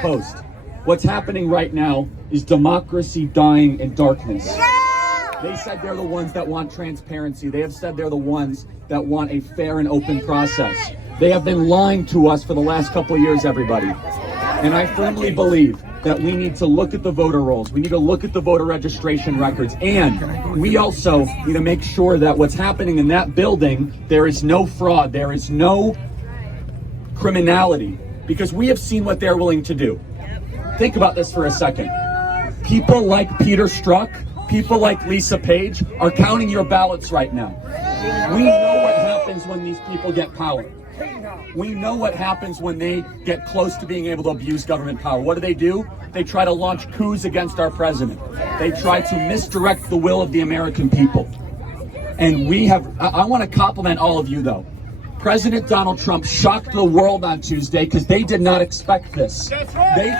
Post. What's happening right now is democracy dying in darkness. They said they're the ones that want transparency. They have said they're the ones that want a fair and open process. They have been lying to us for the last couple of years, everybody. And I firmly believe that we need to look at the voter rolls. We need to look at the voter registration records. And we also need to make sure that what's happening in that building, there is no fraud. There is no criminality. Because we have seen what they're willing to do. Think about this for a second. People like Peter Strzok, people like Lisa Page are counting your ballots right now. We know what happens when these people get power. We know what happens when they get close to being able to abuse government power. What do? They try to launch coups against our president. They try to misdirect the will of the American people. And I want to compliment all of you, though. President Donald Trump shocked the world on Tuesday because they did not expect this. They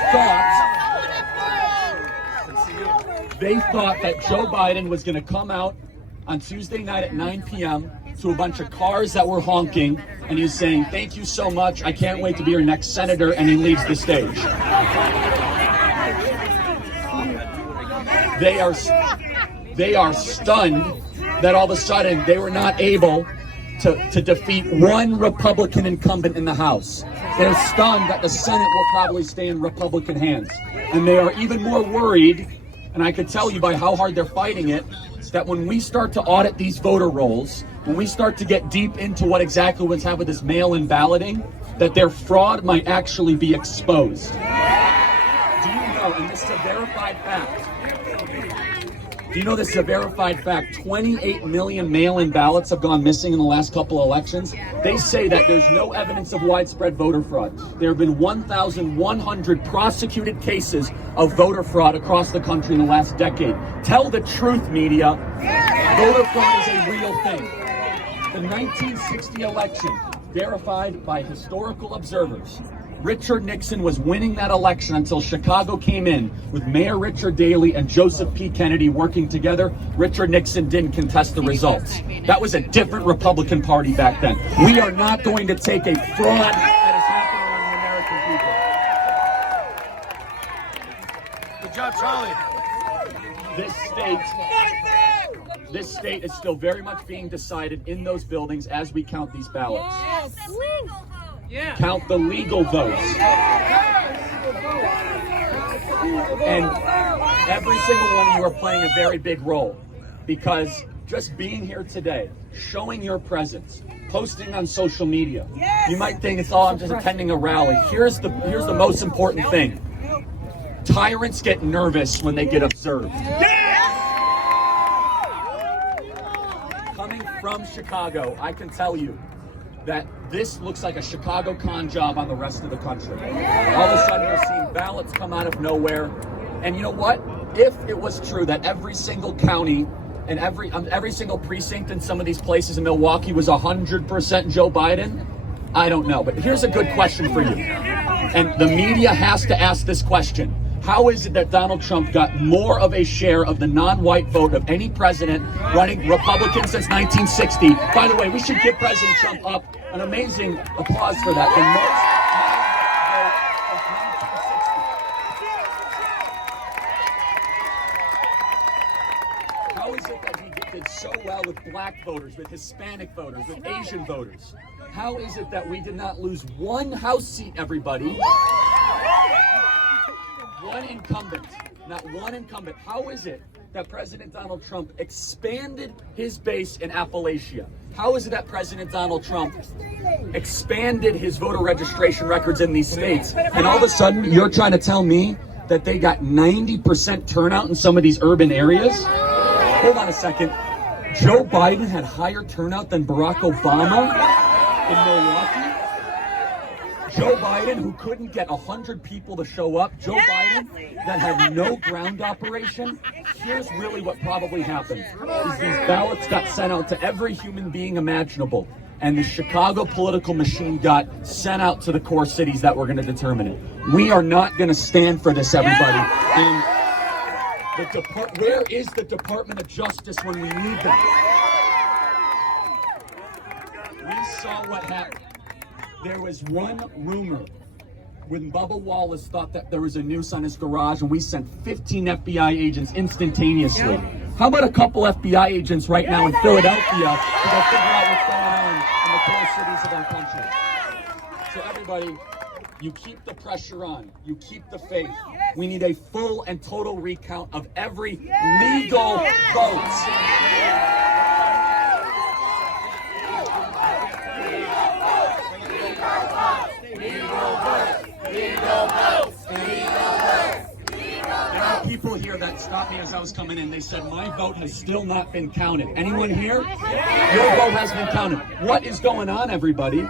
thought that Joe Biden was going to come out on Tuesday night at 9 p.m. to a bunch of cars that were honking, and he's saying, "Thank you so much. I can't wait to be your next senator," and he leaves the stage. They are stunned that all of a sudden they were not able to defeat one Republican incumbent in the House. They're stunned that the Senate will probably stay in Republican hands. And they are even more worried, and I could tell you by how hard they're fighting it, that when we start to audit these voter rolls, when we start to get deep into what exactly was happening with this mail-in balloting, that their fraud might actually be exposed. Do you know, and this is a verified fact, do you know this is a verified fact? 28 million mail-in ballots have gone missing in the last couple of elections. They say that there's no evidence of widespread voter fraud. There have been 1,100 prosecuted cases of voter fraud across the country in the last decade. Tell the truth, media. Voter fraud is a real thing. The 1960 election, verified by historical observers, Richard Nixon was winning that election until Chicago came in with Mayor Richard Daley and Joseph P. Kennedy working together. Richard Nixon didn't contest the results. That was a different Republican Party back then. We are not going to take a fraud that is happening on the American people. Good job, Charlie. This state is still very much being decided in those buildings as we count these ballots. Yeah. Count the legal votes. And every single one of you are playing a very big role, because just being here today, showing your presence, posting on social media, you might think it's all, I'm just attending a rally. Here's the most important thing. Tyrants get nervous when they get observed. Coming from Chicago, I can tell you that this looks like a Chicago con job on the rest of the country. All of a sudden you're seeing ballots come out of nowhere. And you know what? If it was true that every single county and every single precinct in some of these places in Milwaukee was 100% Joe Biden, I don't know. But here's a good question for you. And the media has to ask this question. How is it that Donald Trump got more of a share of the non-white vote of any president running Republican since 1960? By the way, we should give President Trump up an amazing applause for that. The most How is it that he did so well with black voters, with Hispanic voters, with Asian voters? How is it that we did not lose one House seat, everybody? One incumbent, not one incumbent. How is it that President Donald Trump expanded his base in Appalachia? How is it that President Donald Trump expanded his voter registration records in these states? And all of a sudden, you're trying to tell me that they got 90% turnout in some of these urban areas? Hold on a second. Joe Biden had higher turnout than Barack Obama in Milwaukee? Joe Biden, who couldn't get 100 people to show up, Joe Biden, that had no ground operation. Here's really what probably happened, is these ballots got sent out to every human being imaginable, and the Chicago political machine got sent out to the core cities that were going to determine it. We are not going to stand for this, everybody. And where is the Department of Justice when we need them? We saw what happened. There was one rumor when Bubba Wallace thought that there was a noose on his garage, and we sent 15 FBI agents instantaneously. How about a couple FBI agents right now in Philadelphia to go figure out what's going on in the core cities of our country? So everybody, you keep the pressure on. You keep the faith. We need a full and total recount of every legal vote. There are people here that stopped me as I was coming in. They said, my vote has still not been counted. Anyone here? Your vote has been counted. What is going on, everybody?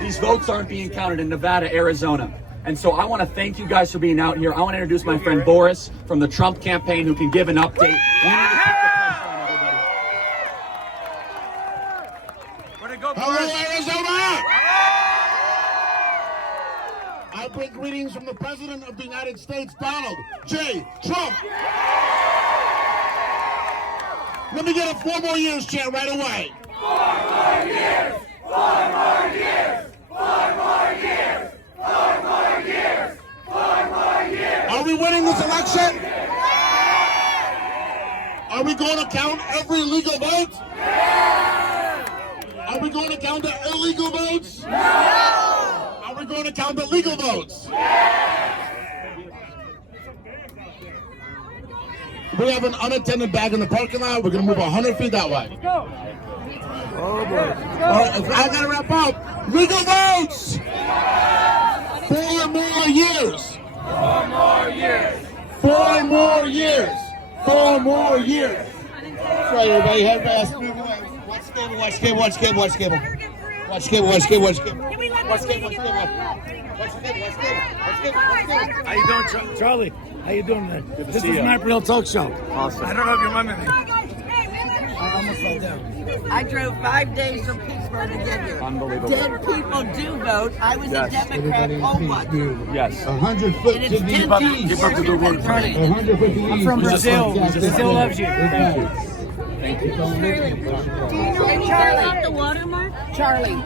These votes aren't being counted in Nevada, Arizona. And so I want to thank you guys for being out here. I want to introduce my friend Boris from the Trump campaign who can give an update. We need to keep the pressure on everybody. Where'd it go, Hello, Boris? Arizona! I bring greetings from the President of the United States, Donald J. Trump. Let me get a 4 more years chant right away. 4 more years! 4 more years! 4 more years! 4 more years! 4 more years! Are we winning this election? Are we going to count every legal vote? Are we going to count the illegal votes? Are we going to count the legal votes? We have an unattended bag in the parking lot. We're going to move 100 feet that way. Oh, boy. All right, I got to wrap up. Legal votes! 4 more years. 4 more years. 4 more years. 4 more years. That's right, everybody. Watch cable, watch cable, watch cable, watch cable. Watch cable, watch cable, watch cable. Can we let Watch this cable, lady watch get cable. one? Watch cable, watch cable, watch cable, watch cable. How you doing, Charlie? How you doing, man? This is my real talk show. Awesome. I don't know if you remember me. I almost fell down. I drove 5 days from Pittsburgh to get here. Unbelievable. Dead people do vote. I was a Democrat poll watcher. Yes. 100 foot And to it's 10 the times Keep up the good work, Charlie. 100 foot to the I'm from Brazil. east. Brazil loves you. Thank you. Do you know anything about the watermark? Charlie.